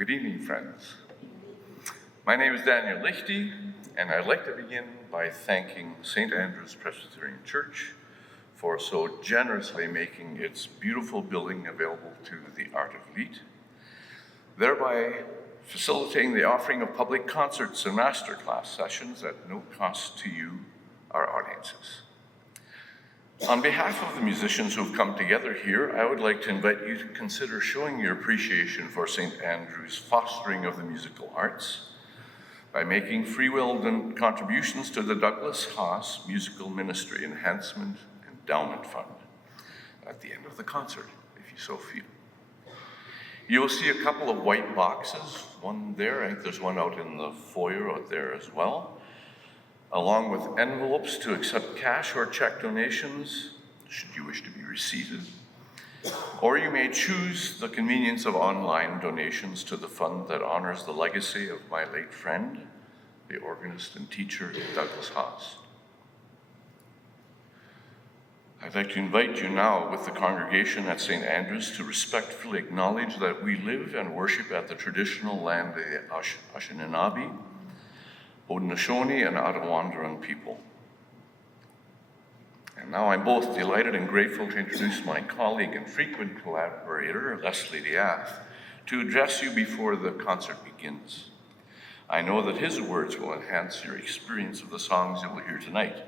Good evening, friends. My name is Daniel Lichti, and I'd like to begin by thanking St. Andrew's Presbyterian Church for so generously making its beautiful building available to the art of Lied, thereby facilitating the offering of public concerts and masterclass sessions at no cost to you, our audiences. On behalf of the musicians who have come together here, I would like to invite you to consider showing your appreciation for St. Andrew's fostering of the musical arts by making free-will contributions to the Douglas Haas Musical Ministry Enhancement Endowment Fund at the end of the concert, if you so feel. You will see a couple of white boxes, one there, I think there's one out in the foyer out there as well, along with envelopes to accept cash or check donations, should you wish to be receipted. Or you may choose the convenience of online donations to the fund that honors the legacy of my late friend, the organist and teacher, Douglas Haas. I'd like to invite you now with the congregation at St. Andrew's to respectfully acknowledge that we live and worship at the traditional land of the Anishinaabe, Haudenosaunee, and Arawandran people. And now I'm both delighted and grateful to introduce my colleague and frequent collaborator, Lichti Laetitia, to address you before the concert begins. I know that his words will enhance your experience of the songs you will hear tonight.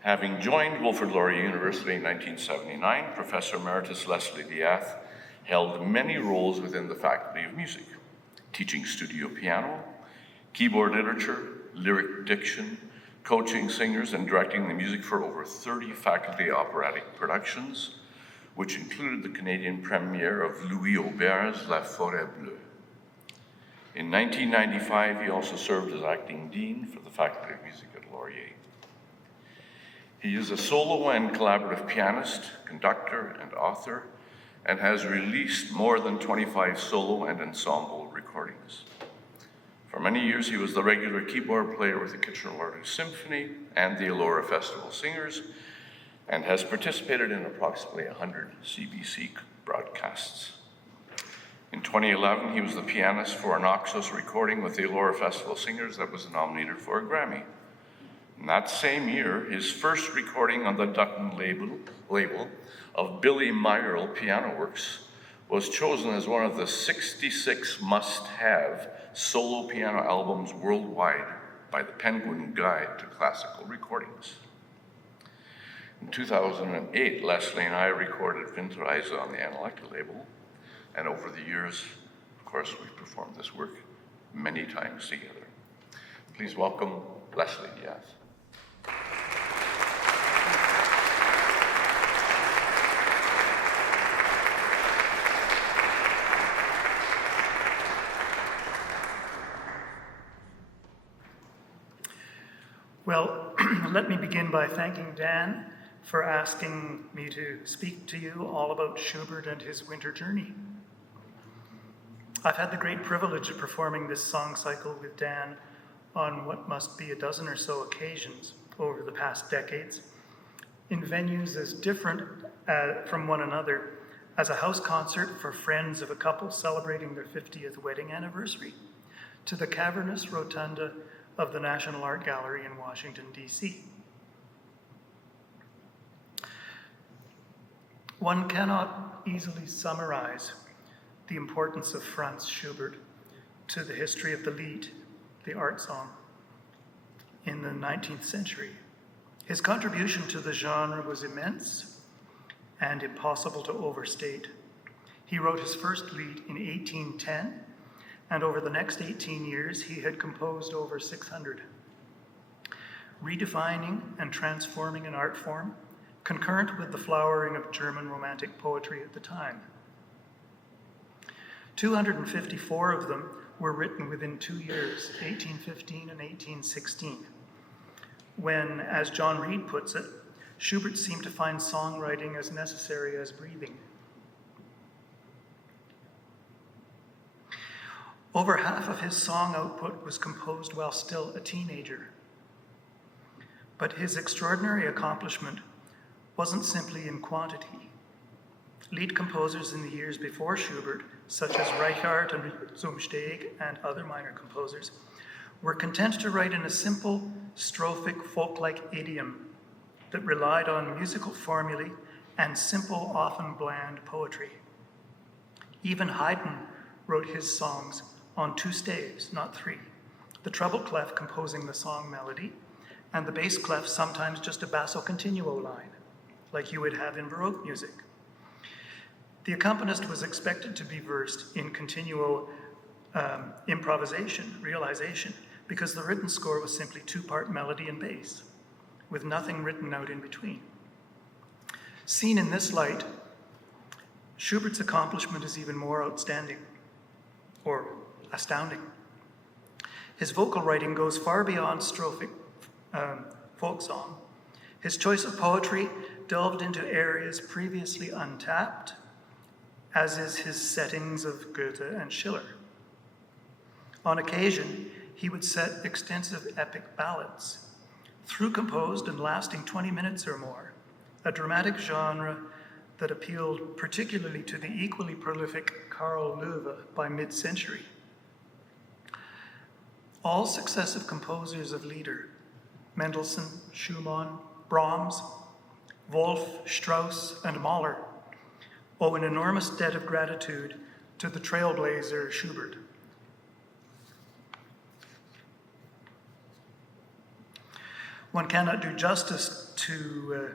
Having joined Wilfred Laurier University in 1979, Professor Emeritus Lichti Laetitia held many roles within the Faculty of Music, teaching studio piano, keyboard literature, lyric diction, coaching singers, and directing the music for over 30 faculty operatic productions, which included the Canadian premiere of Louis Auber's La Forêt Bleue. In 1995, he also served as acting dean for the Faculty of Music at Laurier. He is a solo and collaborative pianist, conductor, and author, and has released more than 25 solo and ensemble recordings. For many years, he was the regular keyboard player with the Kitchener-Waterloo Symphony and the Elora Festival Singers, and has participated in approximately 100 CBC broadcasts. In 2011, he was the pianist for an Oxus recording with the Elora Festival Singers that was nominated for a Grammy. In that same year, his first recording on the Dutton label of Billy Meyerl piano works was chosen as one of the 66 must-have solo piano albums worldwide by the Penguin Guide to Classical Recordings. In 2008, Leslie and I recorded Winterreise on the Analecta label, and over the years, of course, we've performed this work many times together. Please welcome Lichti Laetitia. Well, let me begin by thanking Dan for asking me to speak to you all about Schubert and his winter journey. I've had the great privilege of performing this song cycle with Dan on what must be a dozen or so occasions over the past decades, in venues as different from one another as a house concert for friends of a couple celebrating their 50th wedding anniversary, to the cavernous rotunda of the National Art Gallery in Washington, D.C. One cannot easily summarize the importance of Franz Schubert to the history of the Lied, the art song, in the 19th century. His contribution to the genre was immense and impossible to overstate. He wrote his first Lied in 1810, and over the next 18 years, he had composed over 600, redefining and transforming an art form concurrent with the flowering of German Romantic poetry at the time. 254 of them were written within 2 years, 1815 and 1816, when, as John Reed puts it, Schubert seemed to find songwriting as necessary as breathing. Over half of his song output was composed while still a teenager. But his extraordinary accomplishment wasn't simply in quantity. Lead composers in the years before Schubert, such as Reichhardt and Zumsteg and other minor composers, were content to write in a simple, strophic, folk-like idiom that relied on musical formulae and simple, often bland poetry. Even Haydn wrote his songs on 2 staves, not 3, the treble clef composing the song melody, and the bass clef sometimes just a basso continuo line, like you would have in Baroque music. The accompanist was expected to be versed in continuo improvisation, realization, because the written score was simply 2-part melody and bass, with nothing written out in between. Seen in this light, Schubert's accomplishment is even more outstanding, or astounding. His vocal writing goes far beyond strophic folk song. His choice of poetry delved into areas previously untapped, as is his settings of Goethe and Schiller. On occasion, he would set extensive epic ballads, through composed and lasting 20 minutes or more, a dramatic genre that appealed particularly to the equally prolific Karl Löwe by mid-century. All successive composers of Lieder, Mendelssohn, Schumann, Brahms, Wolf, Strauss, and Mahler, owe an enormous debt of gratitude to the trailblazer Schubert. One cannot do justice to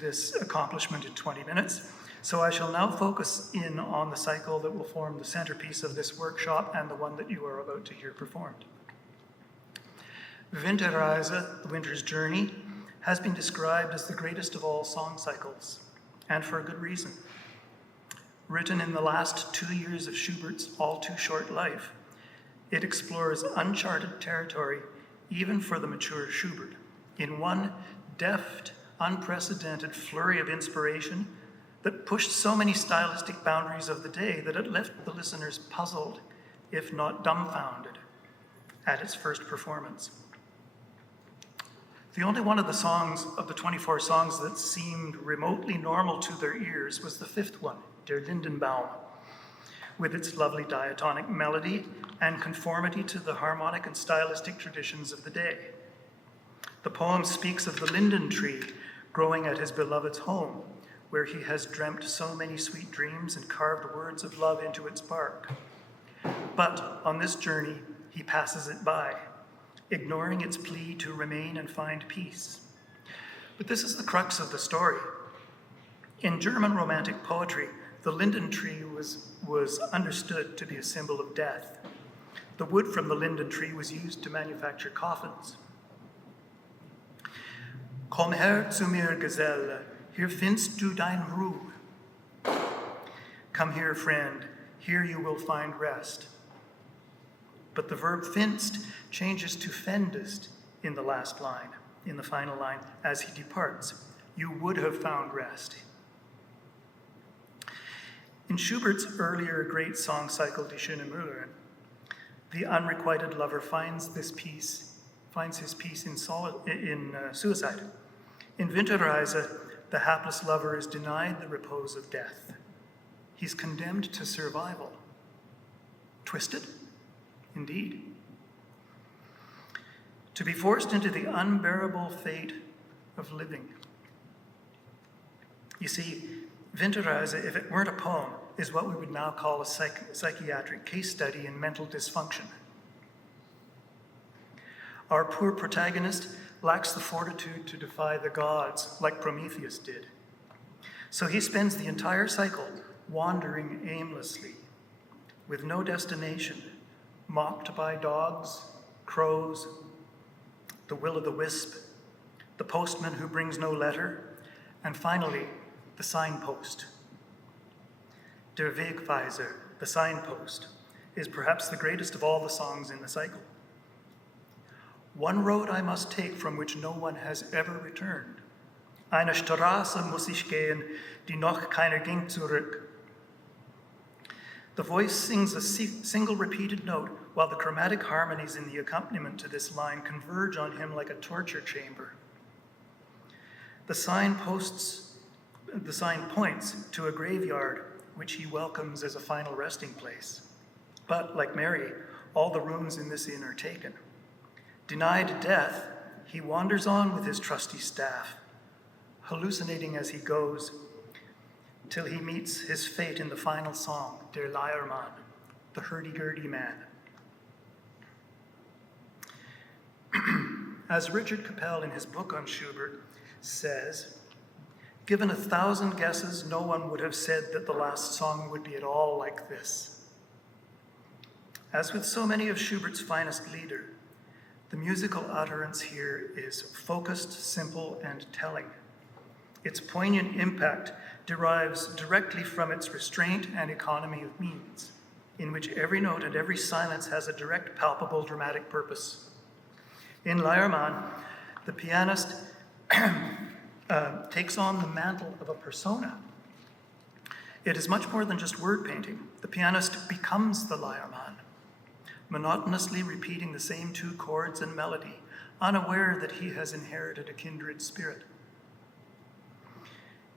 this accomplishment in 20 minutes, so I shall now focus in on the cycle that will form the centerpiece of this workshop and the one that you are about to hear performed. Winterreise, the Winter's Journey, has been described as the greatest of all song cycles, and for a good reason. Written in the last 2 years of Schubert's all too short life, it explores uncharted territory even for the mature Schubert, in one deft, unprecedented flurry of inspiration that pushed so many stylistic boundaries of the day that it left the listeners puzzled, if not dumbfounded, at its first performance. The only one of the songs, of the 24 songs that seemed remotely normal to their ears, was the 5th one, Der Lindenbaum, with its lovely diatonic melody and conformity to the harmonic and stylistic traditions of the day. The poem speaks of the linden tree growing at his beloved's home, where he has dreamt so many sweet dreams and carved words of love into its bark. But on this journey, he passes it by, ignoring its plea to remain and find peace. But this is the crux of the story. In German Romantic poetry, the linden tree was understood to be a symbol of death. The wood from the linden tree was used to manufacture coffins. Komm her zu mir, Geselle, hier findest du dein Ruhe. Come here, friend, here you will find rest. But the verb finst changes to fendest in the last line, in the final line, as he departs. You would have found rest. In Schubert's earlier great song cycle, Die schöne Müllerin, the unrequited lover finds his peace in suicide. In Winterreise, the hapless lover is denied the repose of death. He's condemned to survival. Twisted? Indeed. To be forced into the unbearable fate of living. You see, Winterreise, if it weren't a poem, is what we would now call a psychiatric case study in mental dysfunction. Our poor protagonist lacks the fortitude to defy the gods like Prometheus did. So he spends the entire cycle wandering aimlessly, with no destination, mocked by dogs, crows, the will-o'-the-wisp, the postman who brings no letter, and finally, the signpost. Der Wegweiser, the signpost, is perhaps the greatest of all the songs in the cycle. One road I must take from which no one has ever returned. Eine Straße muss ich gehen, die noch keiner ging zurück. The voice sings a single repeated note, while the chromatic harmonies in the accompaniment to this line converge on him like a torture chamber. The signposts The sign points to a graveyard which he welcomes as a final resting place. But, like Mary, all the rooms in this inn are taken. Denied death, he wanders on with his trusty staff, hallucinating as he goes, till he meets his fate in the final song, Der Leiermann, the hurdy-gurdy man. As Richard Capel in his book on Schubert says, given 1,000 guesses, no one would have said that the last song would be at all like this. As with so many of Schubert's finest lieder, the musical utterance here is focused, simple, and telling. Its poignant impact derives directly from its restraint and economy of means, in which every note and every silence has a direct, palpable, dramatic purpose. In Leiermann, the pianist takes on the mantle of a persona. It is much more than just word painting. The pianist becomes the Leiermann, monotonously repeating the same two chords and melody, unaware that he has inherited a kindred spirit.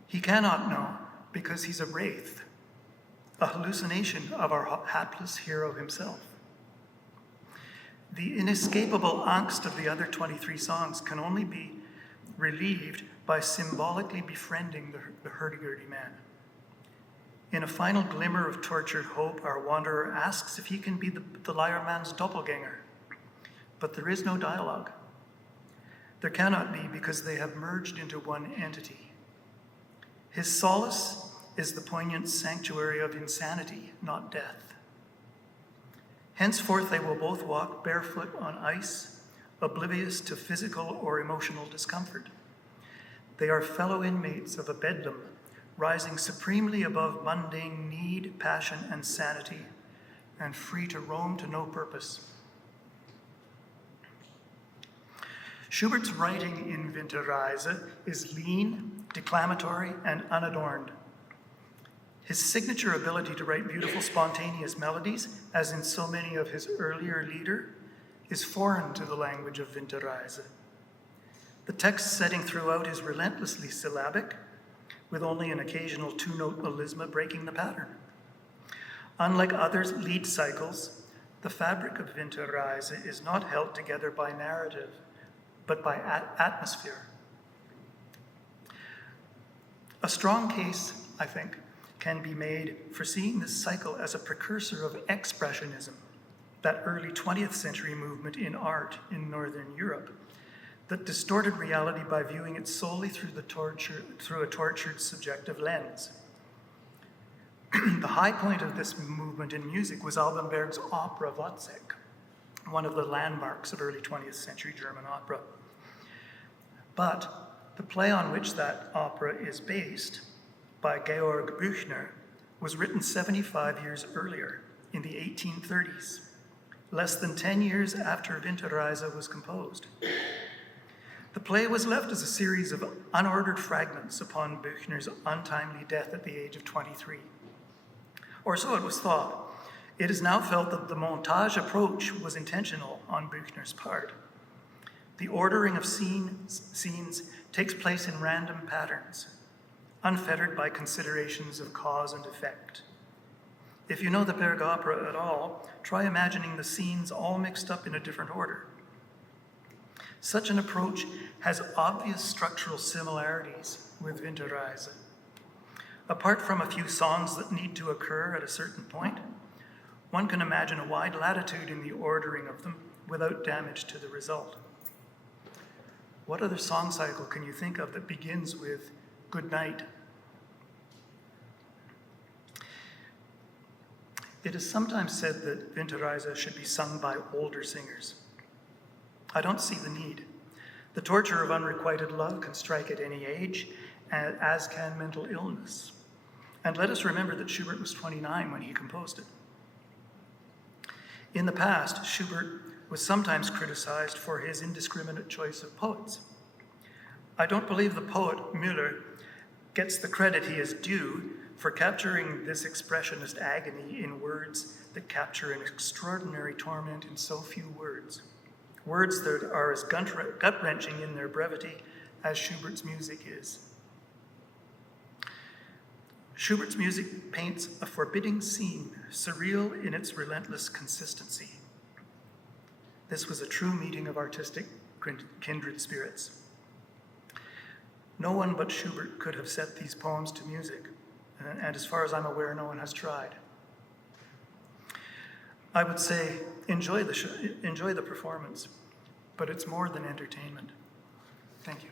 He cannot know because he's a wraith, a hallucination of our hapless hero himself. The inescapable angst of the other 23 songs can only be relieved by symbolically befriending the hurdy-gurdy man. In a final glimmer of tortured hope, our wanderer asks if he can be the Leiermann's doppelganger. But there is no dialogue. There cannot be because they have merged into one entity. His solace is the poignant sanctuary of insanity, not death. Henceforth, they will both walk barefoot on ice, oblivious to physical or emotional discomfort. They are fellow inmates of a bedlam, rising supremely above mundane need, passion, and sanity, and free to roam to no purpose. Schubert's writing in Winterreise is lean, declamatory, and unadorned. His signature ability to write beautiful, spontaneous melodies, as in so many of his earlier lieder, is foreign to the language of Winterreise. The text setting throughout is relentlessly syllabic, with only an occasional two-note melisma breaking the pattern. Unlike other lead cycles, the fabric of Winterreise is not held together by narrative, but by atmosphere. A strong case, I think, can be made for seeing this cycle as a precursor of Expressionism, that early 20th century movement in art in Northern Europe that distorted reality by viewing it solely through a tortured subjective lens. The high point of this movement in music was Alban Berg's opera Wozzeck, one of the landmarks of early 20th century German opera. But the play on which that opera is based, by Georg Büchner, was written 75 years earlier, in the 1830s, less than 10 years after Winterreise was composed. The play was left as a series of unordered fragments upon Büchner's untimely death at the age of 23. Or so it was thought. It is now felt that the montage approach was intentional on Büchner's part. The ordering of scenes takes place in random patterns, unfettered by considerations of cause and effect. If you know the Berg opera at all, try imagining the scenes all mixed up in a different order. Such an approach has obvious structural similarities with Winterreise. Apart from a few songs that need to occur at a certain point, one can imagine a wide latitude in the ordering of them without damage to the result. What other song cycle can you think of that begins with "Good night"? It is sometimes said that Winterreise should be sung by older singers. I don't see the need. The torture of unrequited love can strike at any age, as can mental illness. And let us remember that Schubert was 29 when he composed it. In the past, Schubert was sometimes criticized for his indiscriminate choice of poets. I don't believe the poet, Müller, gets the credit he is due for capturing this expressionist agony in words that capture an extraordinary torment in so few words. Words that are as gut-wrenching in their brevity as Schubert's music is. Schubert's music paints a forbidding scene, surreal in its relentless consistency. This was a true meeting of artistic kindred spirits. No one but Schubert could have set these poems to music, and as far as I'm aware, no one has tried. I would say enjoy the performance, but it's more than entertainment. Thank you.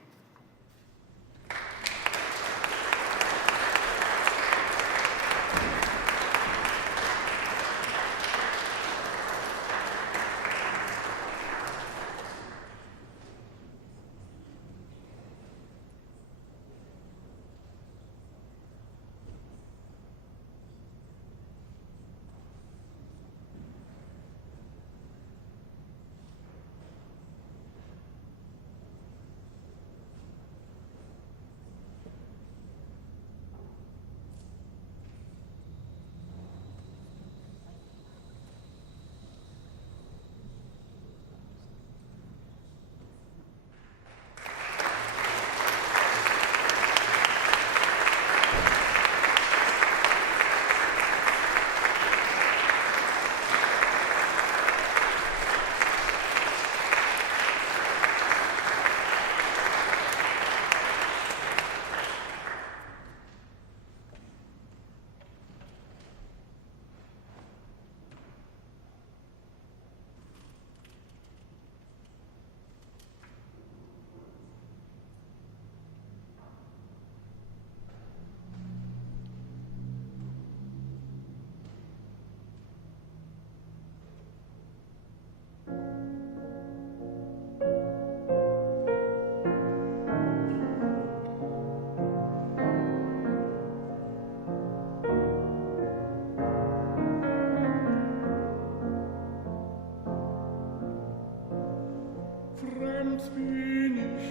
Bin ich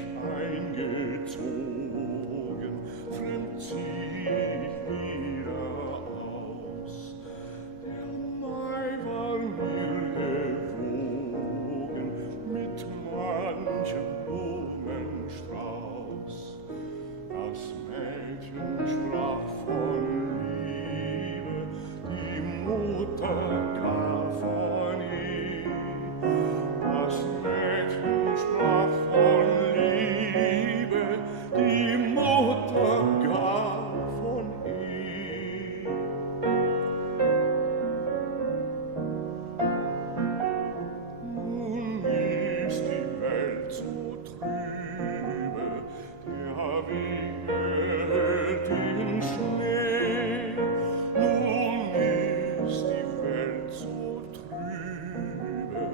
eingezogen, fremd zieh ich wieder aus. Der Mai war mir gewogen mit manchem Blumenstrauß. Das Mädchen sprach von Liebe, die Mutter gar von ihm. Das Mädchen sprach von Liebe, die Mutter gar von ihm. Nun ist die Welt so trübe, der Weg hält den Schnee. Nun ist die Welt so trübe,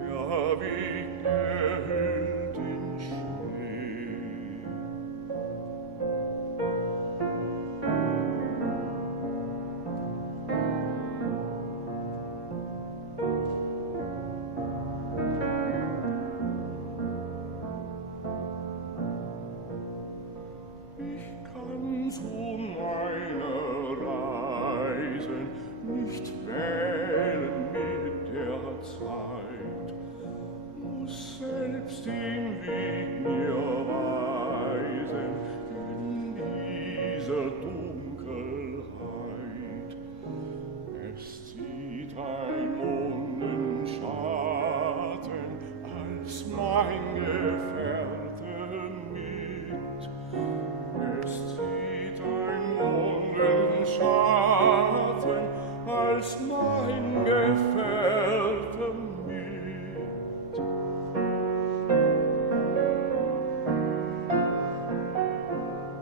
der Weg hält den Schnee. Ich kann zu meiner Reise nicht wählen mit der Zeit, muss selbst den Weg mir weisen in dieser Dunkelheit. Es zieht ein Mondenschatten als mein Gefährte mit. Es zieht ein Mondenschatten als mein Gefährte mit.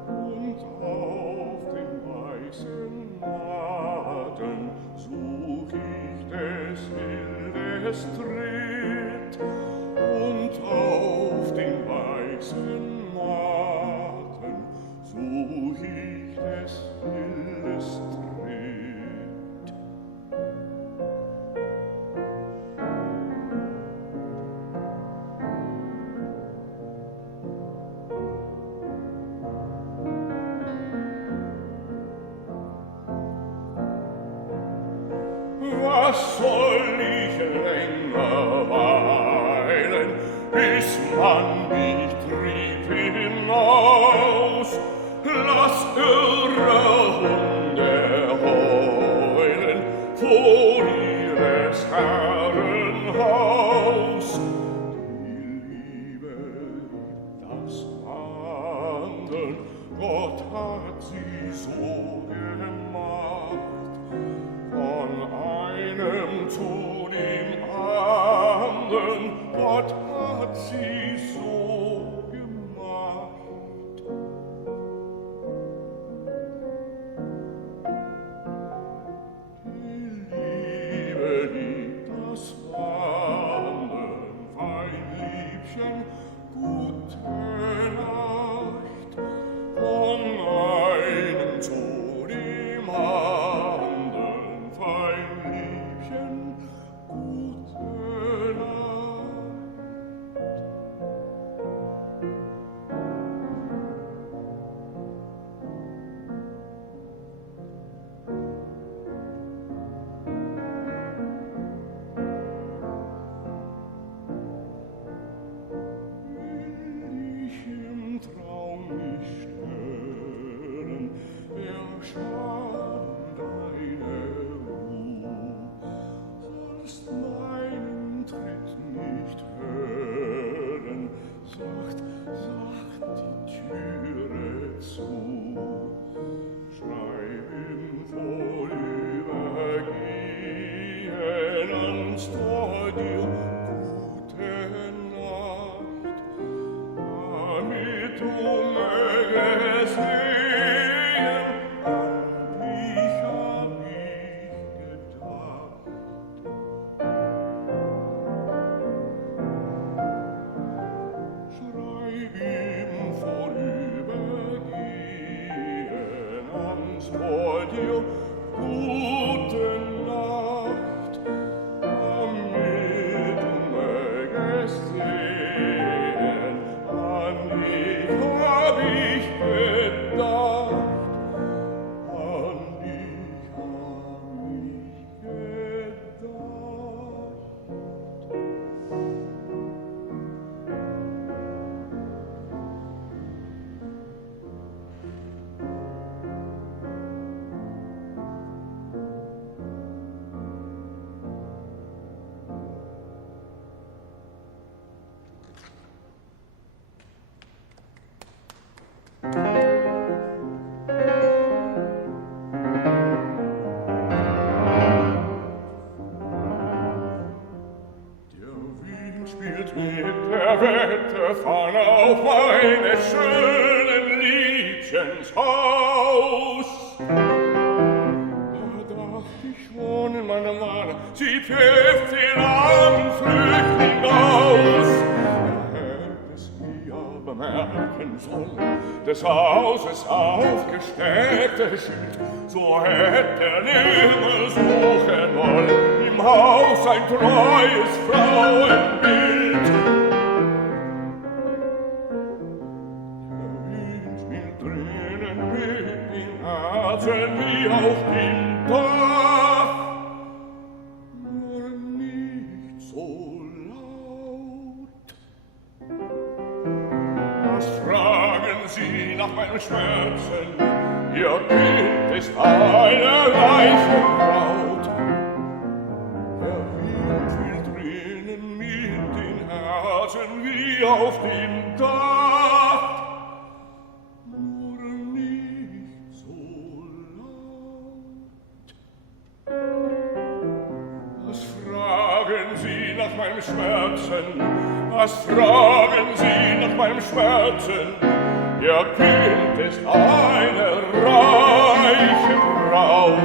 Und auf den weißen Matten such ich des Wildes Tritt. Und auf den weißen Matten such ich des Wildes Tritt. Was soll ich länger weilen, bis man mich trieb hinaus? lass irre Hunde heulen vor ihres Herren Haus. Die Liebe, das Wandeln, Gott hat sie so gemacht, von einem zu dem anderen, Gott hat sie so gemacht. Die Liebe liebt das Wandeln, fein Liebchen, gute Nacht, von einem zu dem anderen, fein Liebchen, gute Nacht. Will ich im Traum nicht stören, wer schadet deine Ruh? Sollst meinen Tritt nicht hören, sacht die Türe zu. Schreib im Vorübergehen ans Tor dir gute Nacht, damit du mögest sehen, an dich hab ich gedacht. Schreib ihm vorübergehen ans Tor dir gute Nacht, damit du mögest sehen, an dich hab ich gedacht, an dich hab ich gedacht. Der Wind spielt mit der Wette von auf meines schönen Liedchens Haus. Da dacht ich schon in meinem Wahn, sie pfeift den armen Flüchtling aus. Hätte es mir bemerken sollen, des Hauses aufgestellte Schild, so hätte er nimmer suchen wollen, im Haus ein treues Frauenbild. Der Wind spielt drinnen mit den Herzen wie auf dem Dach, nur nicht so laut. Was fragen Sie nach meinem Schmerzen? Ihr Kind ist eine reiche Braut. Der Wind spielt drinnen mit den Herzen wie auf dem Dach, nur nicht so laut. Was fragen Sie nach meinem Schmerzen? Was fragen Sie nach meinem Schmerzen? Ihr Kind ist eine reiche Braut.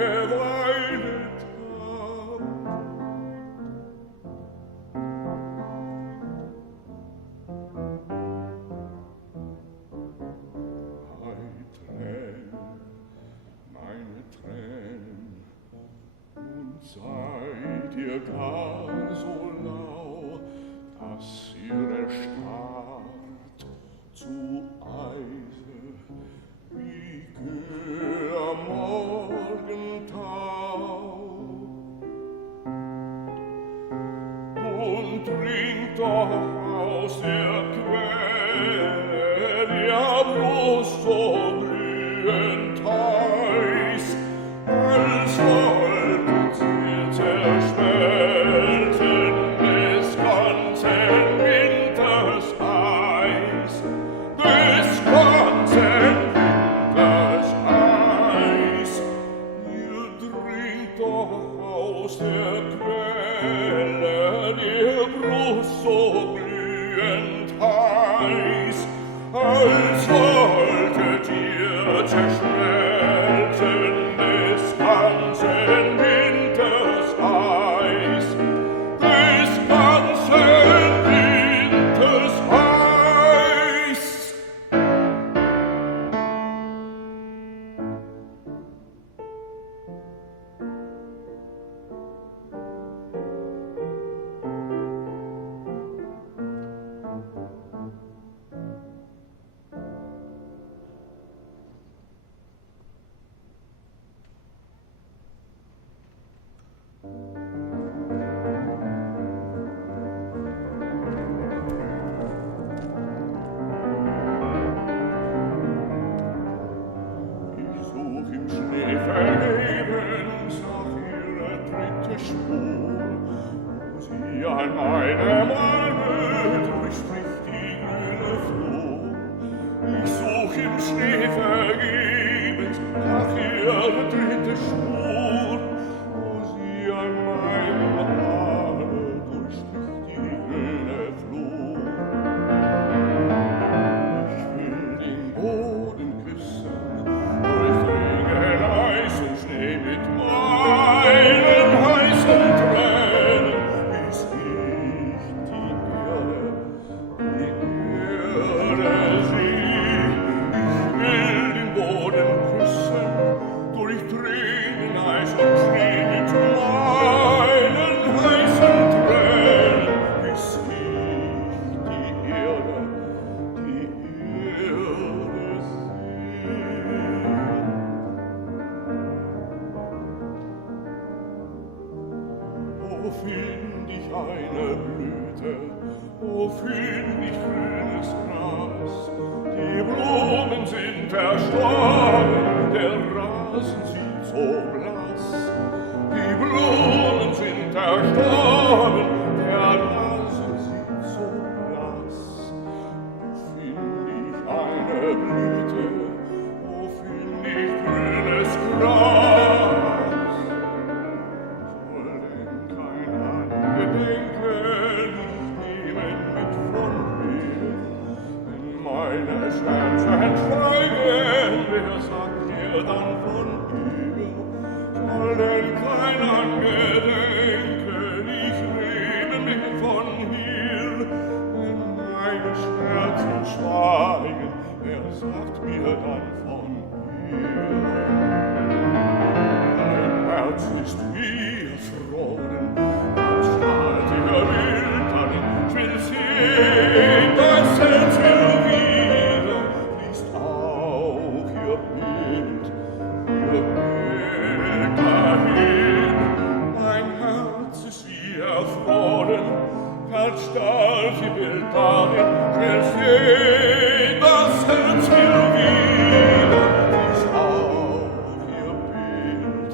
geweidet hab. Meine Tränen, und seid ihr gar so lau, dass ihr erstarrt zu Eise wie Gül am Morgentau. Und trinkt doch aus der Quelle, der Brust so blühend heiß, als wolltet ihr zerschmelzen des ganzen Winters Eis, des ganzen Winters Eis. Ihr trinkt doch aus der Quelle, der Brust so blühend heiß, als wolltet ihr zerschmelzen des ganzen Winters Eis, des ganzen Winters Eis. Ich such im Schnee vergebens nach ihrer dritte Spur, wo sie an meinem Arme durchbricht die grüne Flur. Ich such im Schnee vergebens nach ihrer dritte Spur, wo sie an meinem Arme durchbricht die grüne Flur. Ich will den Boden küssen, durchdringen Eis und Schnee mit meinen heißen Tränen, bis ich die Erde sieht. Ich will den Boden küssen, durchdringen Eis und Schnee mit meinen heißen Tränen, bis ich die Erde sehe. Wo find ich eine Blüte, wo find ich grünes Gras? Die Blumen sind verstorben, der Rasen sieht so blass. Die Blumen sind verstorben, der Rasen sieht so blass. Wo find ich eine Blüte, wo find ich grünes Gras? Soll denn kein Angedenken nehmen mit von mir, wenn meine Schmerzen schweigen, wer sagt mir dann von ihr? Soll denn kein Angedenken ich nehmen mit von hier, wenn meine Schmerzen schweigen, wer sagt mir dann von ihr? Mein Herz ist wie erfroren, das strahlt ihr Bild an. Ich will sehen, das Herz will wieder, fließt auch ihr Bild dahin. Mein Herz ist wie erfroren, das strahlt ihr Bild darin. Ich will sehen, das Herz will wieder, fließt auch ihr Bild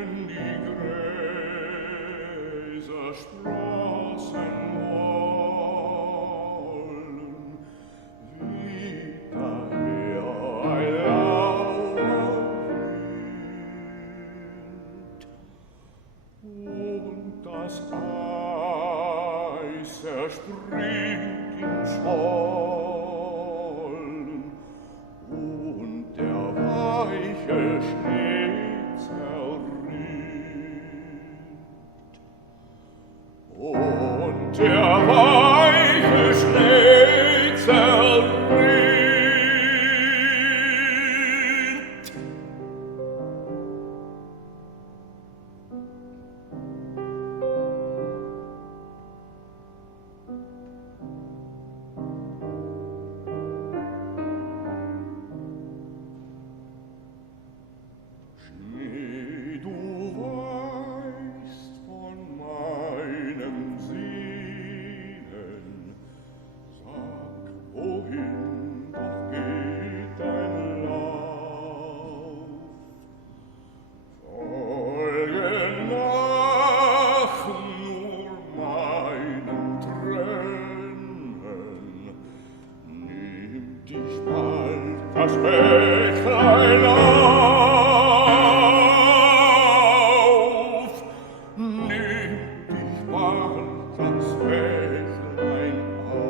Wenn die Das Eis erspringt in Schollen und der weiche Schnee zerrinnt. Und der weiche Schnee zerrinnt. Das Bächlein auf, nimm dich bald das Bächlein auf.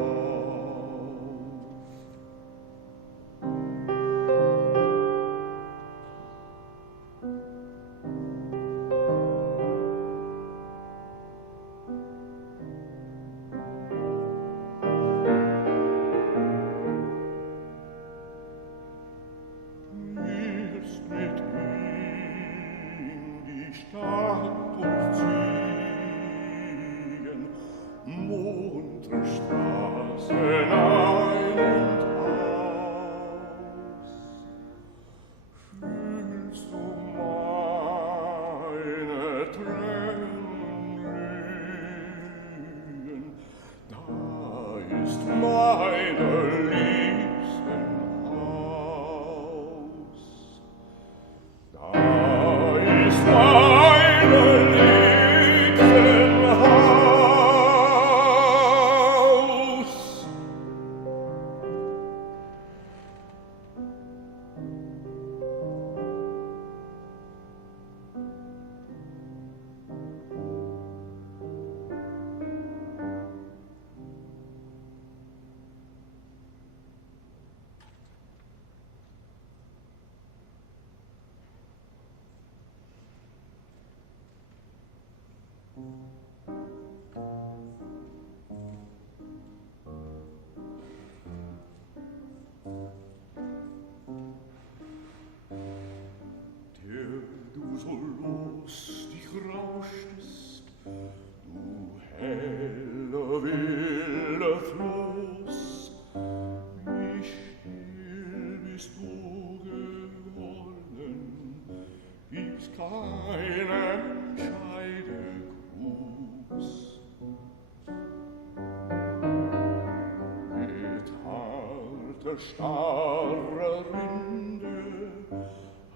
Starre Rinde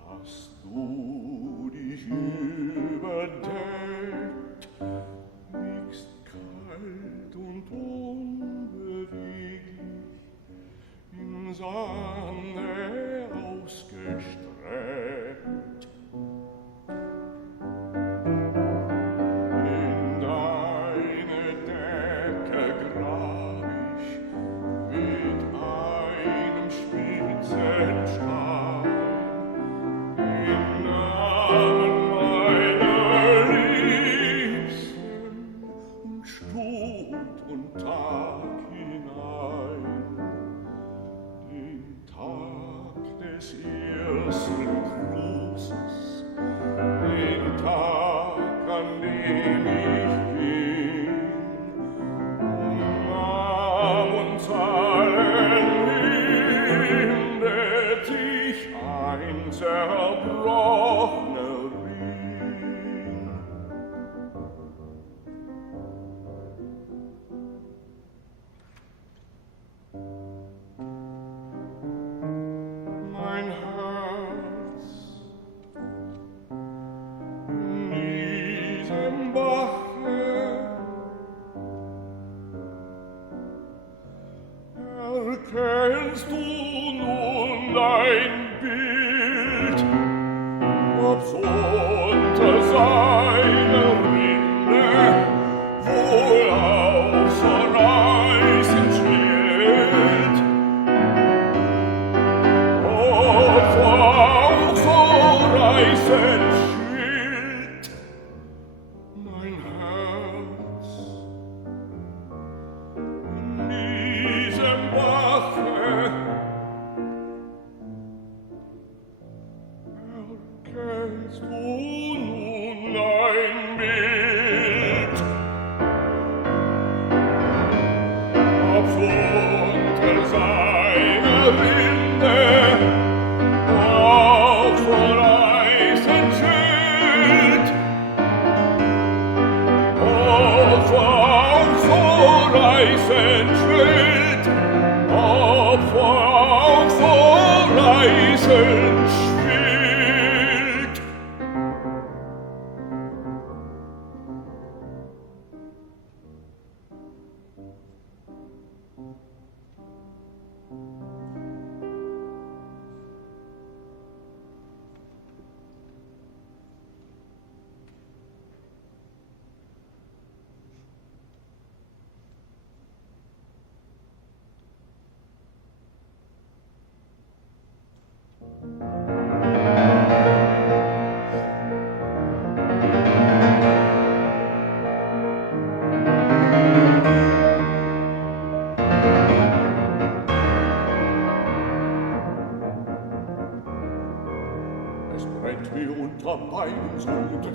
hast du dich überdeckt, liegst kalt und unbeweglich im Sande ausgestreckt. In deine Decke grab ich mit einem Spitzenstein im Namen meiner Liebsten und Stund und Tag hinein, den Tag des ersten Grußes, den Tag, an dem ich ging, nahm uns allen windet sich ein zerbrochener Ring. Mein Herz in diesem Bache erkennst du nun dein Bild, ob's unter seiner Rinde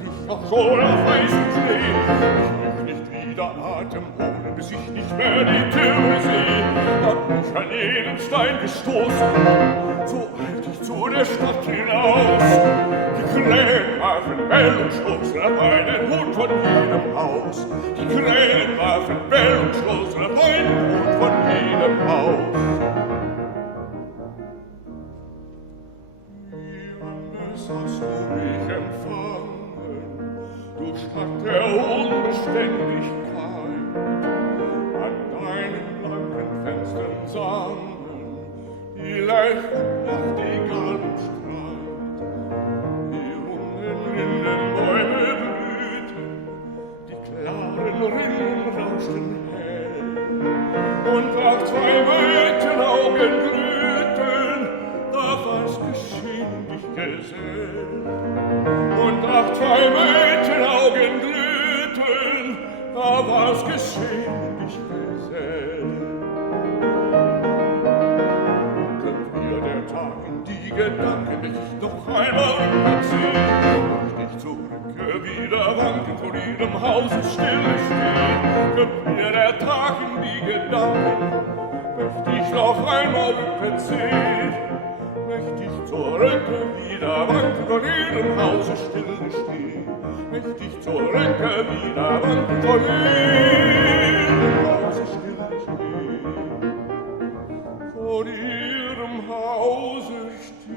ich noch so auf weißem Schnee. Ich möchte nicht wieder Atem holen, bis ich nicht mehr die Türe sehe. Hat mich an jeden Stein gestoßen, so eilt ich zu der Stadt hinaus. Die Krähen warfen Bell und Stoßen ab einen Hut von jedem Haus. Die Krähen warfen Bell und Stoßen ab einen Hut von jedem Haus. Hast du mich empfangen, du Stadt der Unbeständigkeit? An deinen blanken Fenstern sangen die Leichnachtigallen Streit. Die runden Lindenbäume blühten, die klaren Rinnen rauschten hell. Und nach 2 Mötenaugen glühten, da war's geschehen, dich gesell. Und nach 2 Mötenaugen glühten, da war's geschehen, dich gesell. Kömmt mir der Tag in die Gedanken, wenn ich noch einmal rückwärtssehe, mach ich dich zurücke, wieder wankend vor jedem Hause stille stehen. Kömmt mir der Tag in die Gedanken, möcht ich noch einmal rückwärtssehe, möcht ich zurücke, wieder wanken von jedem Hause stille stehen. Möcht ich zurücke, wieder wanken von jedem Hause stille stehen. Von jedem Hause stille stehen.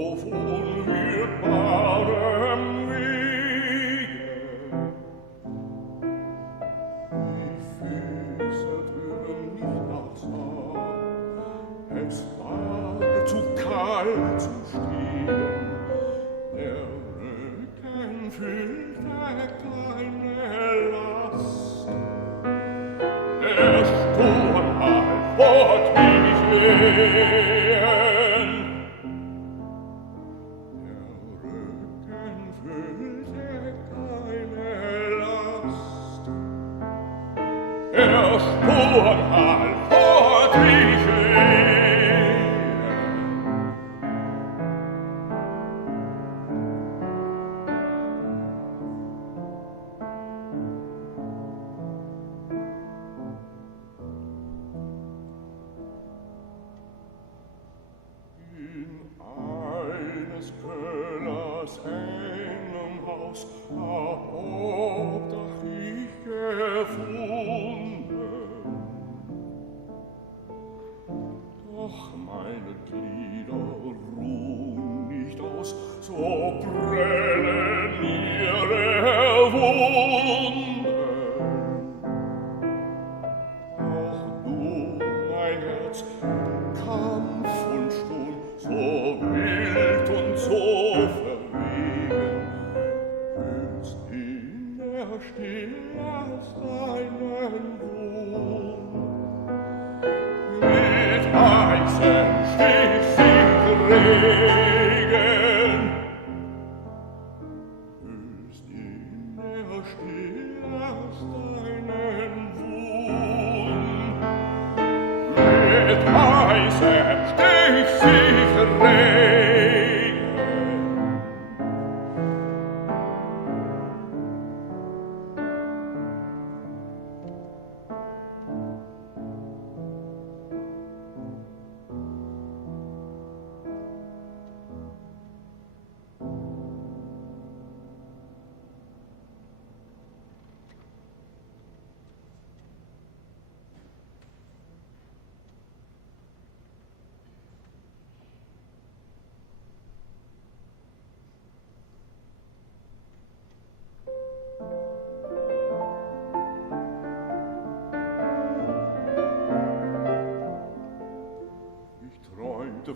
auf unwirtbarem Wege. Die Füße würden nicht nachsagen, es war zu kalt zu stehen. Der Rücken fühlte keine Last. Der Sturm half fortwährlich wehen. Der Rücken fühlte keine Last. Der Sturm half fortwährlich wehen.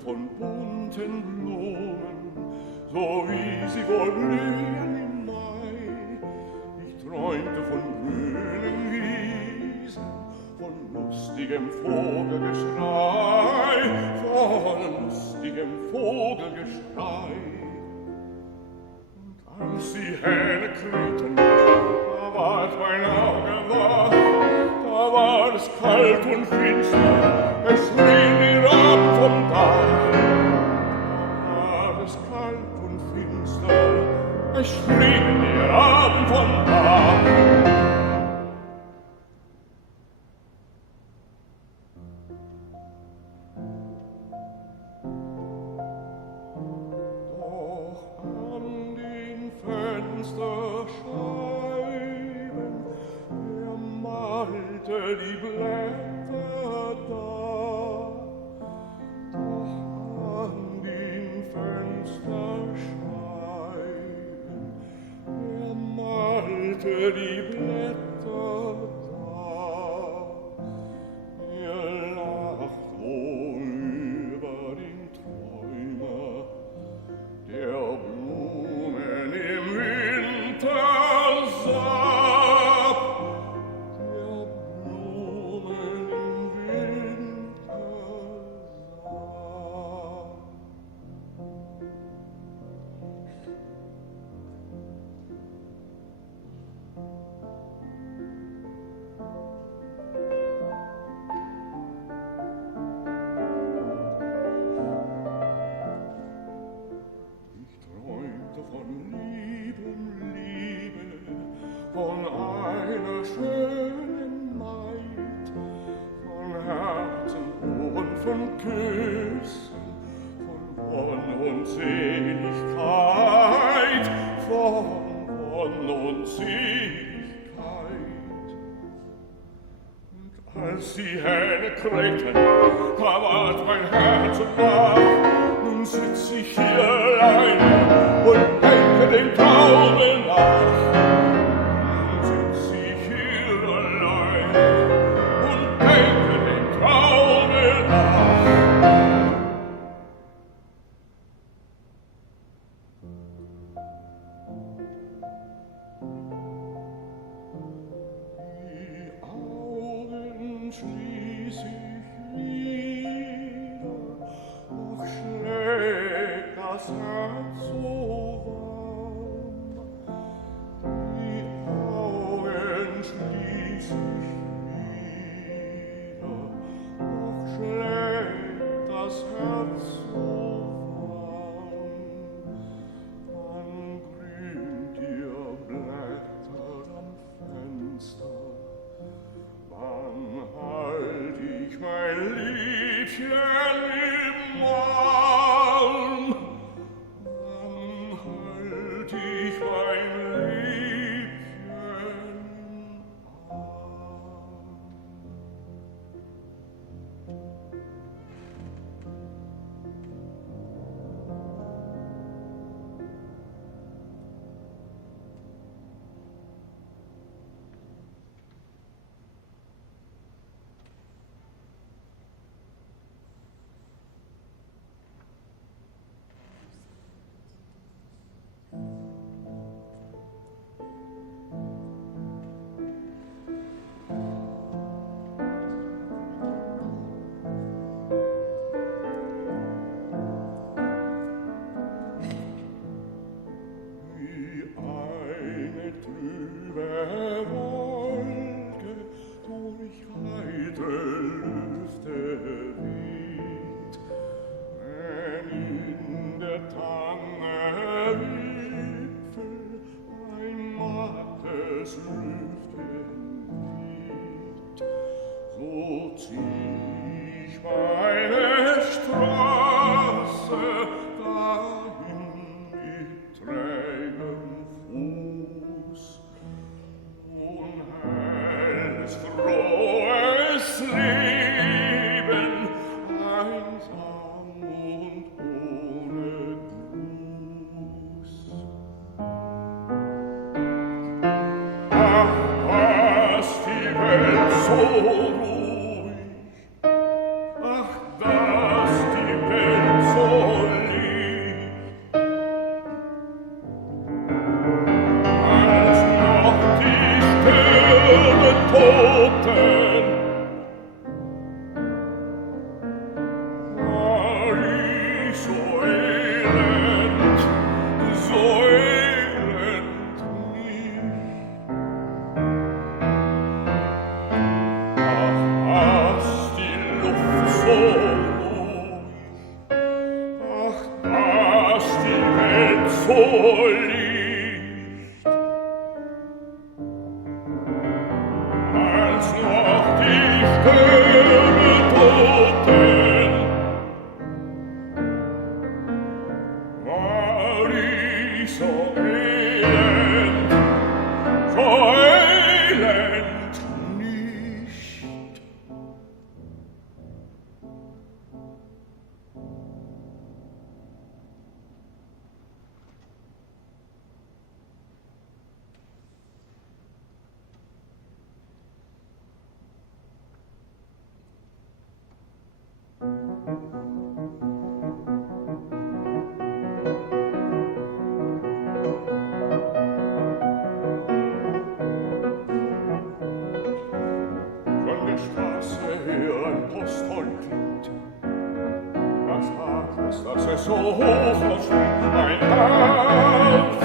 Von bunten Blumen, so wie sie wohl blühen im Mai. Ich träumte von grünen Wiesen, von lustigem Vogelgeschrei, von lustigem Vogelgeschrei. Und als die Hähne krähten, da ward mein Auge wach, da war es kalt und finster, es schrien die Raben vom Dach. Da war es kalt und finster, es schrien die Raben vom Dach. Doch an den Fensterscheiben, er malte die Blätter da. Die Blätter da, er lacht über den Träumer, der Blumen im Wintersab, der Blumen im Wintersab. Von Küssen, von Wonn und Seligkeit, von Wonn und Seligkeit. Und als die Hähne krähten, da ward mein Herz wach, nun sitz ich hier alleine und denke den Traumen nach. Sitz ich hier alleine und denke den Traumen nach. Die Augen schließ ich wieder, doch schlägt das Herz so warm. Die Augen schließ ich wieder, doch schlägt das Herz so warm. Dann grünt ihr Blätter am Fenster, wann halt ich mein Liebchen im Arm? Wann halt ich mein Liebchen im Arm? Wie eine trübe Wolke durch heite Lüfte weht, wenn in der Tanne Wipfel ein mattes Lüftchen weht, so zieh ich meine Straße dahin mit trägem Fuß. Unheils frohes Leben, einsam und ohne Gruß. Ach, was die Welt so ruhig, ach, dass die Welt so lieb, als noch die Sterne toten, war ich so elend nicht. Ach, was die Luft so ruhig, ach, dass die Welt so liegt, als noch die Sterne toten, war ich so elend nicht. Von der Straße her ein Posthorn klingt. Was hat es, dass es so hoch aufspringt? Mein Herz!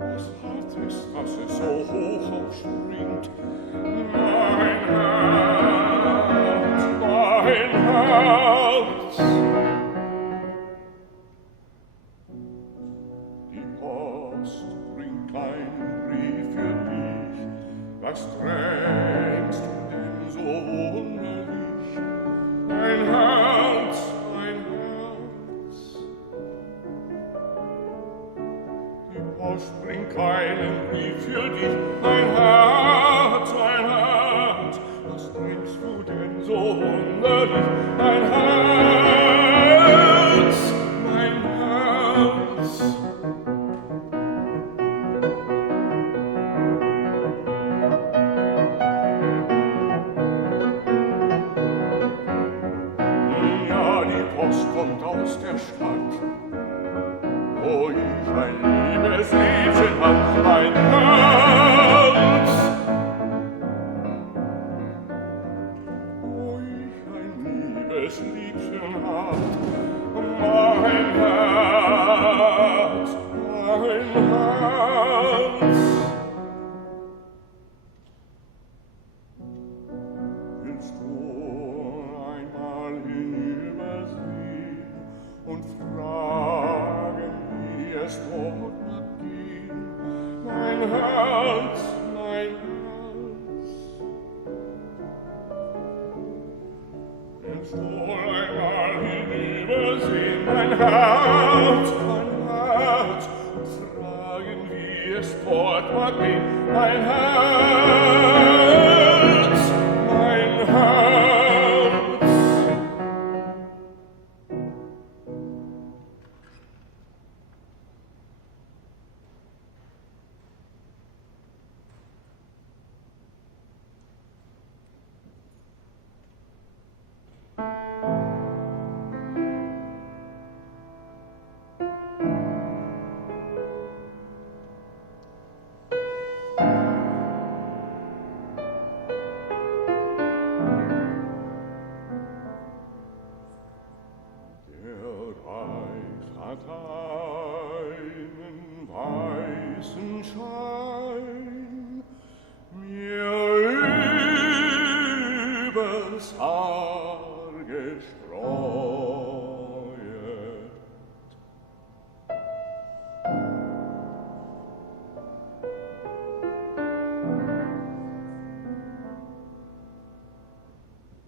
Was hat es, dass es so hoch aufspringt? Mein Herz, mein Herz! Die Post bringt einen Brief für dich. Was trägst du denn so wunderlich? Mein Herz, mein Herz. Die Post bringt keinen Brief für dich. Mein Herz, was trägst du denn so wunderlich, mein Herz, mein Herz. Ja, die Post kommt aus der Stadt, wo ich ein liebes Liedchen hab, mein Herz. Wo ich ein liebes Liedchen hab, mein Herz, mein Herz. Willst du einmal hinübersehen und fragen, wie es dort mag gehen? Mein Herz, mein Herz. Willst du einmal hinübersehen, mein Herz, und fragen, wie es dort mag gehen? Mein Herz, mein Herz. Einen weißen Schein mir übers Haar gestreut.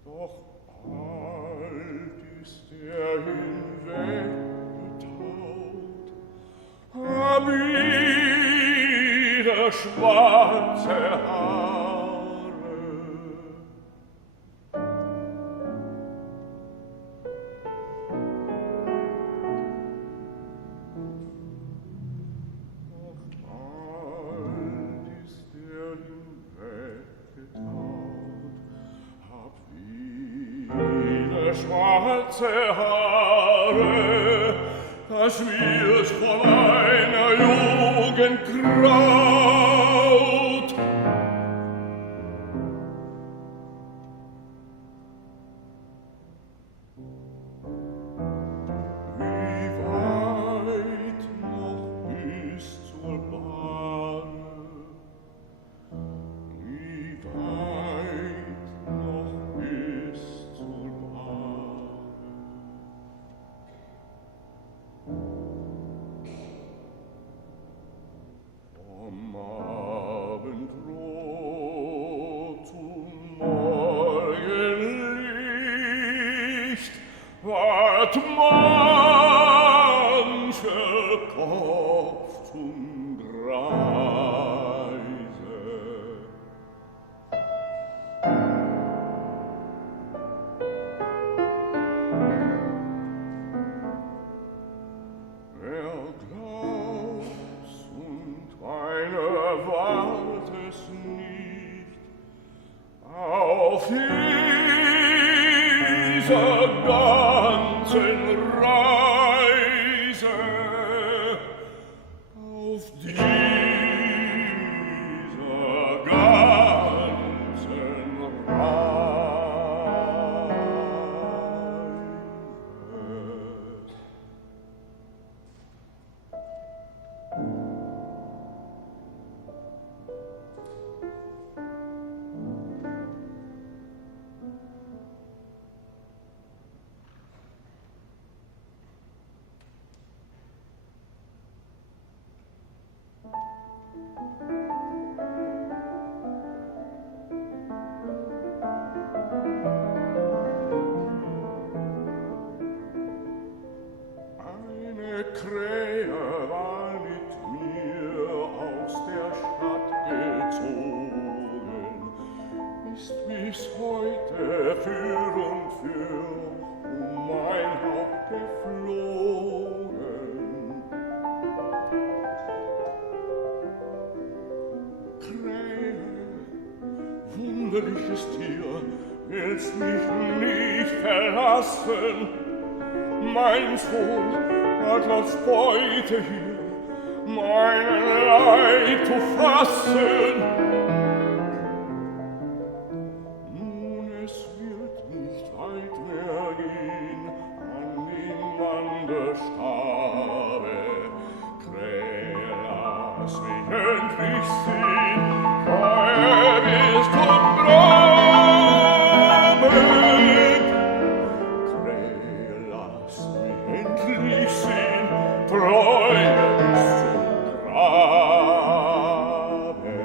Doch bald ist hinweggetaut, hab wieder schwarze Haare. Doch bald ist hinweggetaut, hab wieder schwarze Haare, das wird von einer Jugend graut. Wie weit noch bis zur Bahre? Wie weit noch bis zur Bahre? Vom Abendrot zum Morgenlicht ward mancher Kopf zum Greise. Wer glaubt's und einer wart es nicht, auf dieser ganzen Reise, auf dieser ganzen Reise. ist bis heute für und für mein Haupt geflogen. Krähe, wunderliches Tier, willst mich nicht verlassen. Mein Sohn hat als Beute hier meinen Leib zu fassen. Nun, es wird nicht weit mehr gehen an den Wanderstabe. Krähe, lass mich endlich sehen, Treue bis zum Grabe. Krähe, lass mich endlich sehen, Treue bis zum Grabe.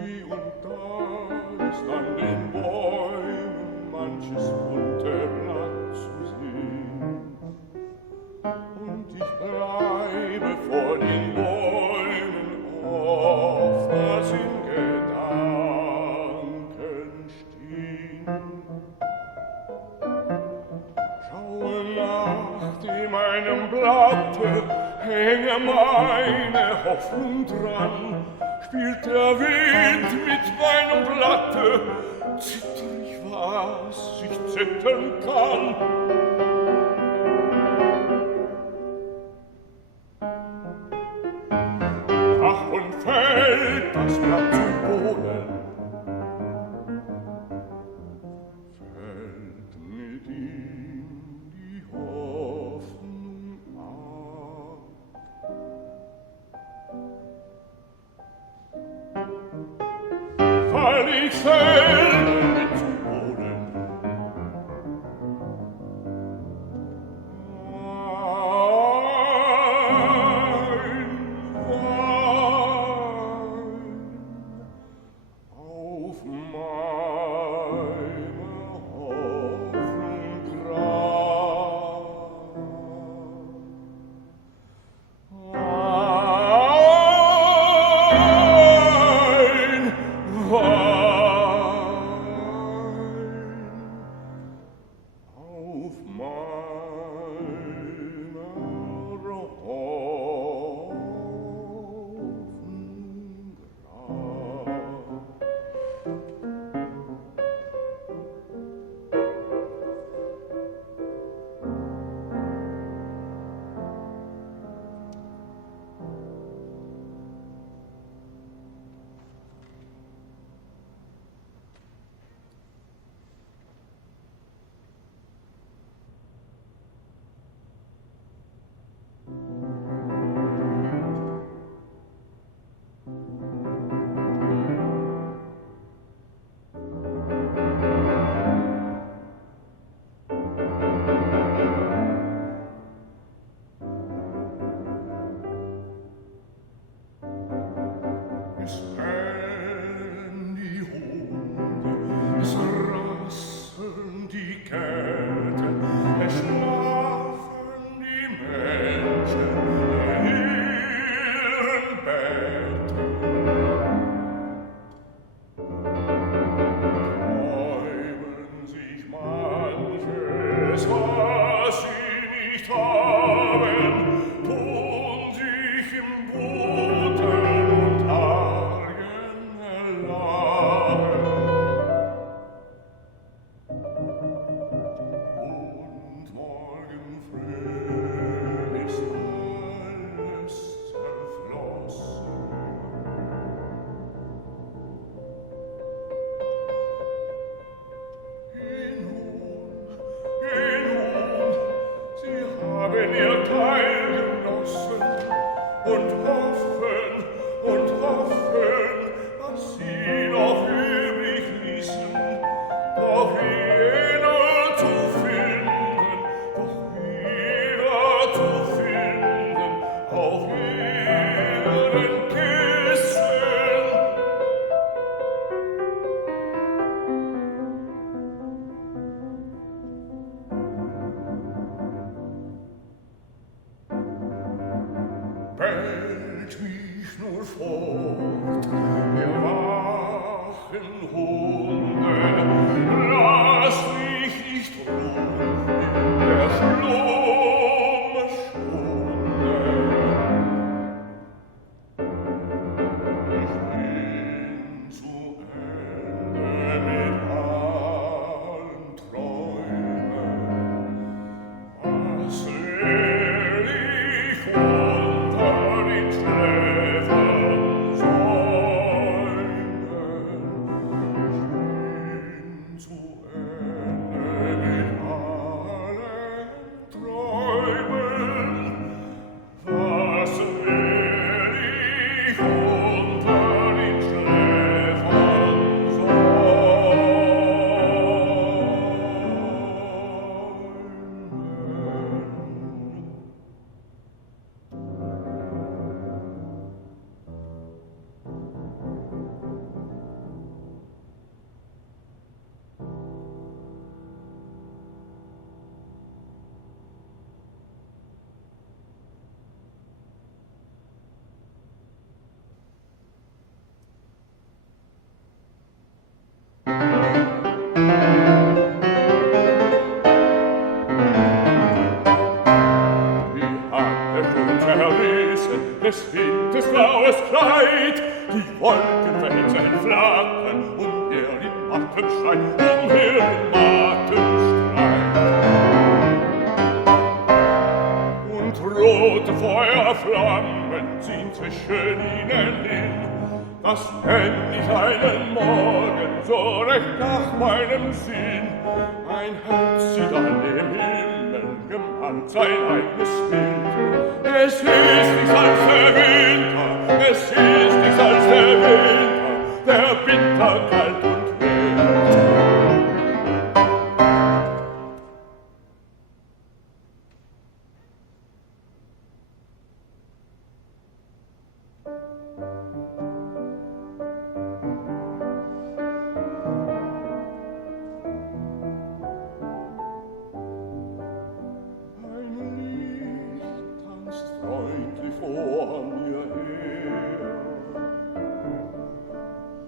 Hier und da ist an den Bäumen manches bunte Blatt zu sehen. Und ich bleibe vor den Bäumen oftmals in Gedanken stehen. Schaue nach dem einem Blatte, hänge meine Hoffnung dran. Spielt der Wind mit meinem Blatte, zitter ich, was ich zittern kann. Ach, und fällt das Blatt zum Boden, fällt mit ihm die Hoffnung ab. Fall ich selber mit zum Boden. Wein, Wein auf meine Hoffnung Grab. Wein, Wein auf meine Hoffnung Grab. Es bellen die Hunde, es rasseln die Kälte, es schlafen die Menschen in ihren Betten. Träumen sich manches, was sie nicht haben, tun sich im Guten und Argen erlaben. schwachen Hunde, lass mich nicht ruhen in der Schlummerstunde. Ich bin zu Ende mit allen Träumen, was will ich unter den Schläfern säumen? Ich bin zu Ende mit allen Träumen, was will ich unter den Schläfern säumen? Die Hand schon zerrissen, des Windes blaues Kleid, die Wolkenwälzer flackern, umher in matten Streit, umher in matten Streit. Und rote Feuerflammen ziehen zwischen ihnen hin, das nenn ich einen Morgen, so recht nach meinem Sinn. Mein Herz sieht an dem Himmel gemannt sein eigenes Bild. Es ist nichts als der Winter, es ist nichts als der Winter kalt und wild. Vor mir her.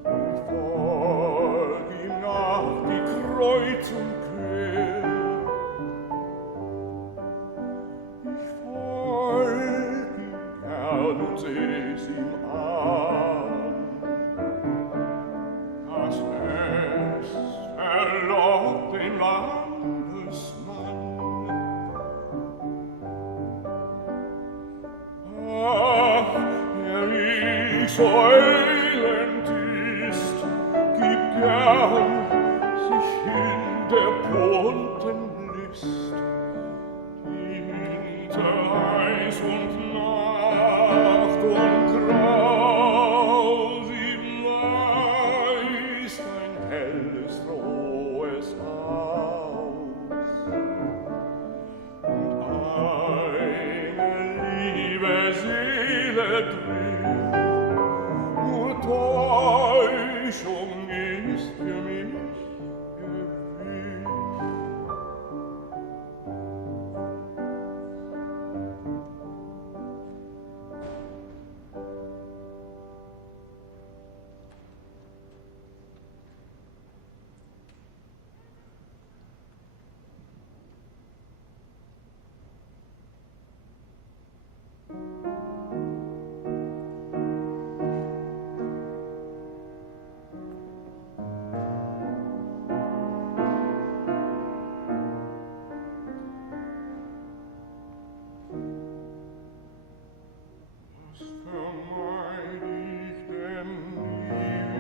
Ich folg ihm nach die Kreuz und quer. Ich folg ihm gern und seh's ihm an, dass es verlockt den Landesmann. Ach, der so elend ist, gibt gern sich in der bunten List, die hinter Eis und Nacht und Grau sie weist ein helles, frohes Haus. Und eine liebe Seele drin, nur Täuschung ist für mich gewiss. Was vermeid ich denn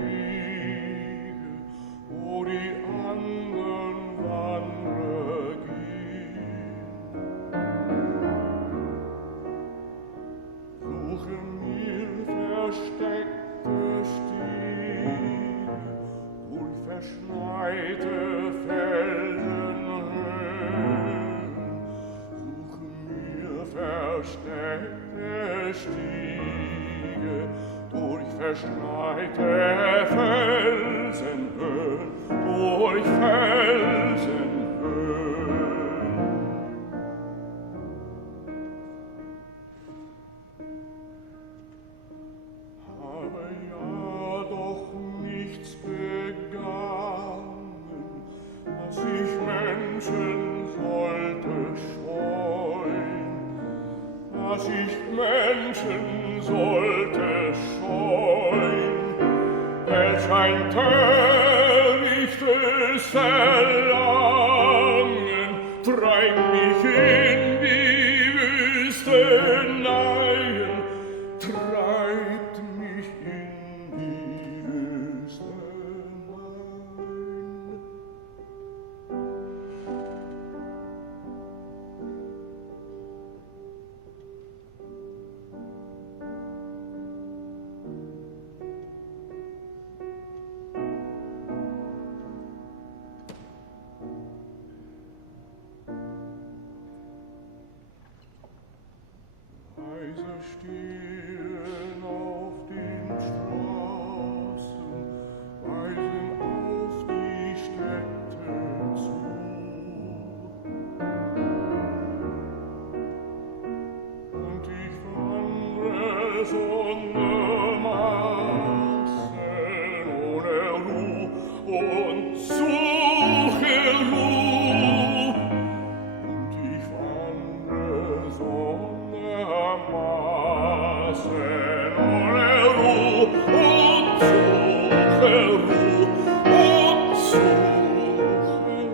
nie, wo die anderen Wanderer gehen? Suche mir versteckte Stege, durch verschneite Felsenhöhen. Suche mir versteckte Stiege, durch verschneite Felsenhöhen, durch Felsenhöhen. Habe ja doch nichts welch ein törichtes Verlangen treibt mich in die Wüsteneien, treibt mich in die Wüsteneien. Leise stehen auf den Straßen, weisen auf die Städte zu. Und ich wandre sondermaßen ohne Ruh und suche Ruh. Und ich wandre sondermaßen ohne Ruh und suche Ruh und suche Ruh.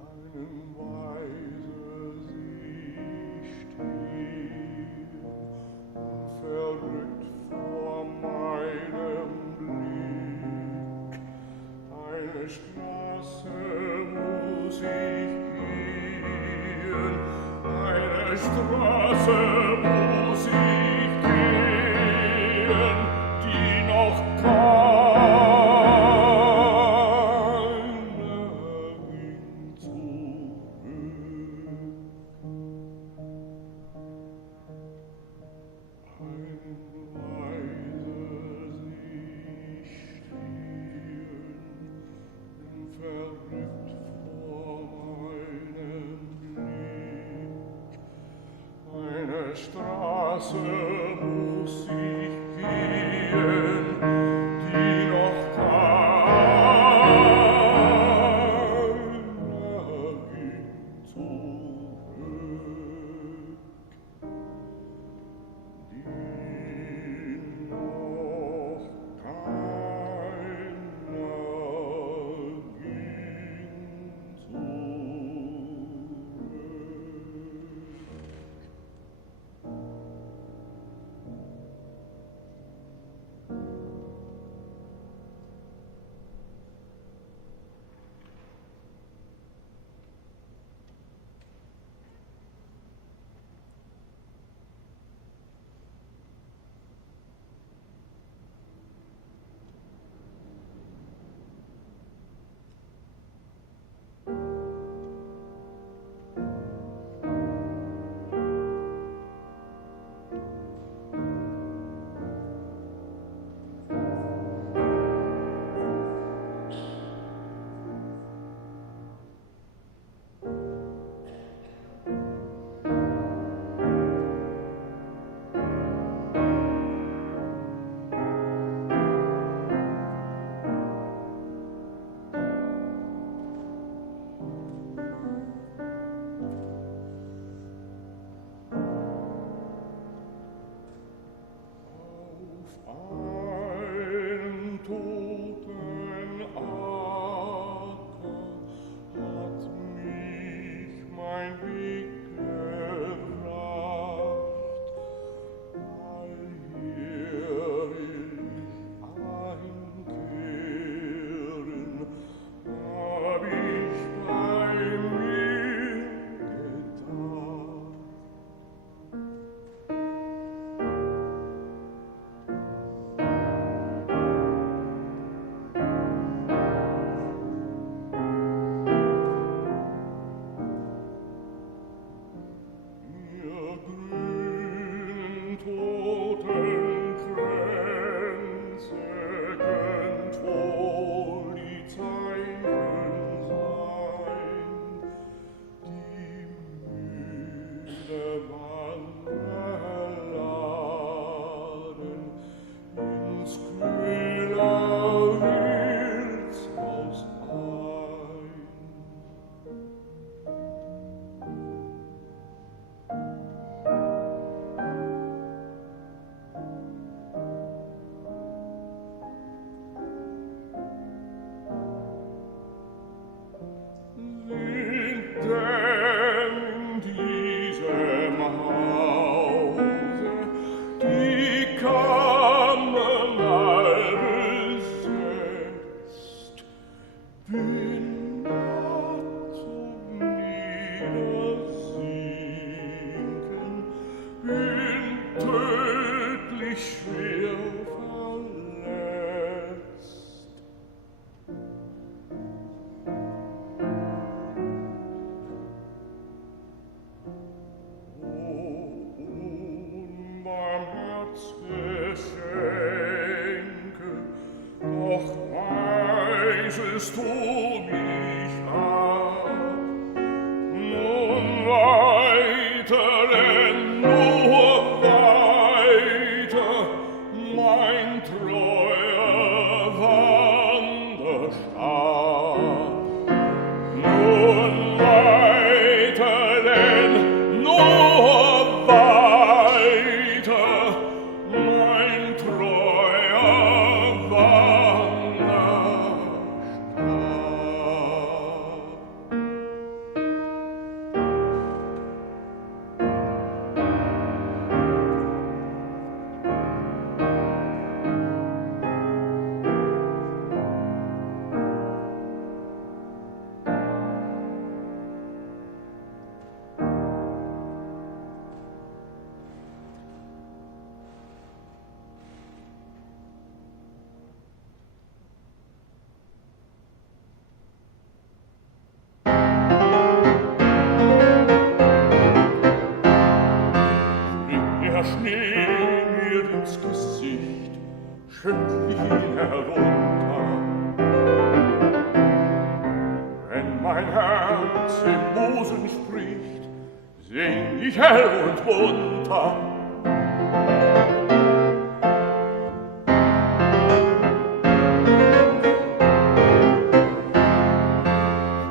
Einen Weise sie stehen, verrückt vor meinem Blick. Eine Straße muss ich gehen, eine Straße muss ich gehen, die noch keiner ging zurück. Eine Weise sich stehen, verrückt vor meinem Blick. Eine Straße muss ich gehen, die noch keiner ging zurück. Die noch keiner ging versinken, bin tödlich schwer verletzt. Mein Herz beschenke, doch weisest du mich ab. Nun weiter, denn nur weiter, mein treuer Wanderstab. Nun weiter, denn nur weiter, mein treuer Der Schnee mir ins Gesicht, schüttel ihn herunter. Wenn mein Herz im Busen spricht, sing ich hell und munter.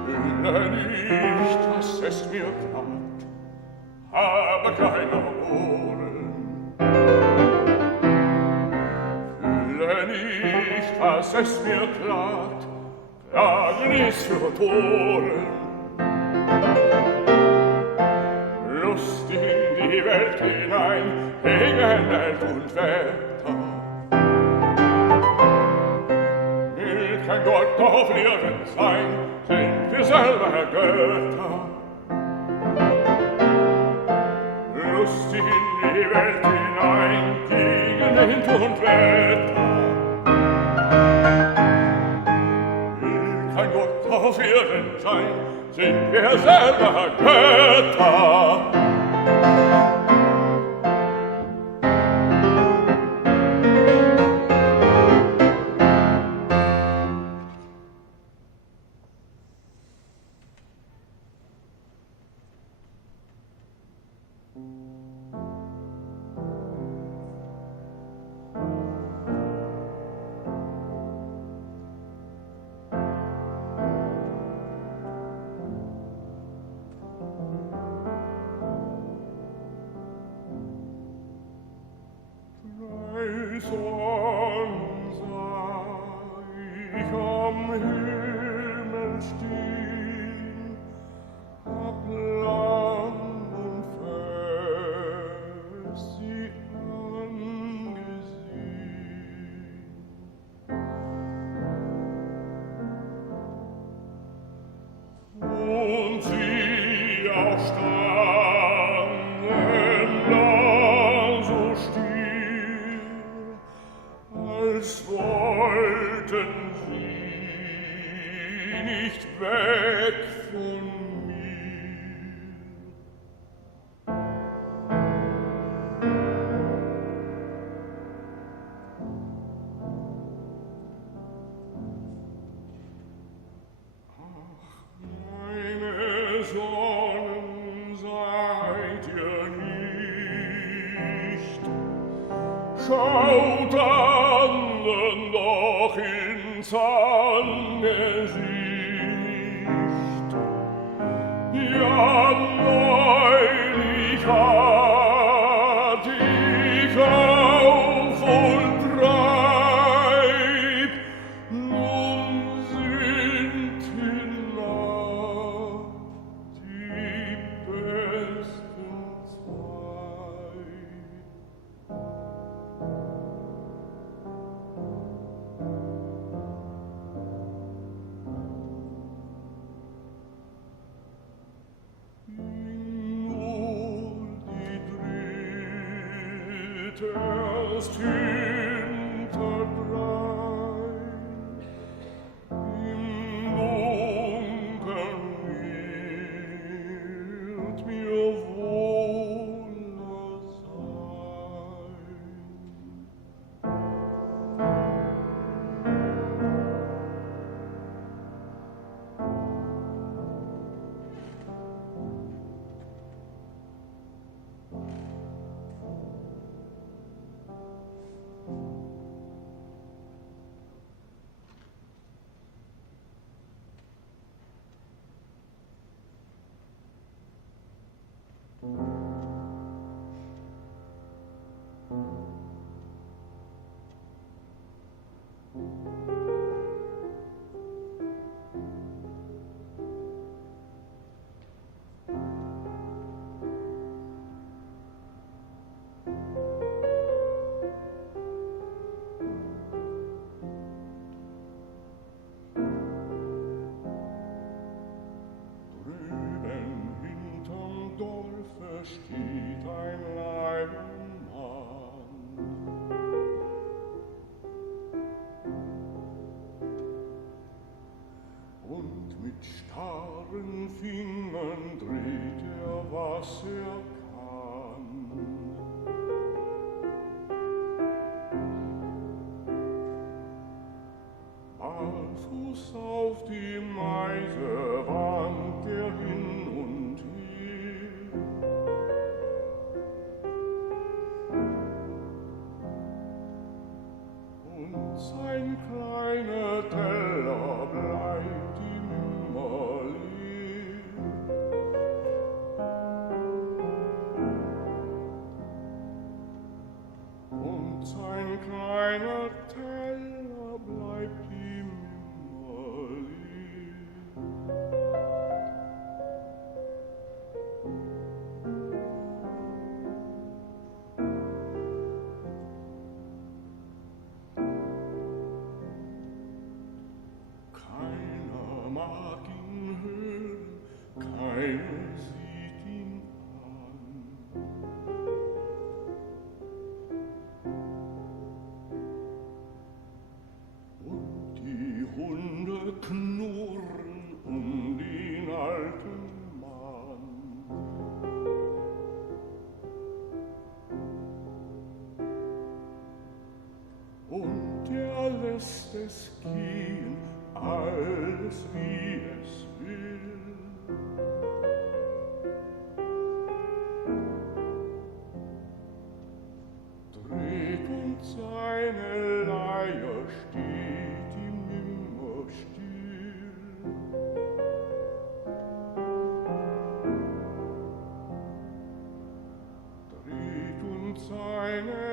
Fühle nicht, dass es mir klagt, habe keine Ohren. Fühle nicht, dass es mir klagt, klagen ist für Toren. Lustig in die Welt hinein, gegen Welt und Wetter. Will kein Gott auf Erden sein, sind wir selber Götter. Lustig in die Welt hinein, gegen Wind und Wetter. Will kein Gott auf Erden sein, sind wir selber Götter. Schaut anderen doch ins Angesicht. Ja, neulich hat ich auf und treib, nun sind hinab die besten zwei. erst hinterdrein. Im Dunkeln wird mir wohler sein. Steht ein Leibmann und mit starren Fingern dreht was kann. Barfuß auf die Meise wankt hin und her. Sein kleiner Teller bleibt ihm immer leer. Und sein kleiner Teller bleibt ihm immer leer. Mag ihn hören, keiner sieht ihn an. Und die Hunde knurren den alten Mann. Und lässt es gehen, alles wie es will. Dreht und seine Leier steht ihm immer still. Dreht und seine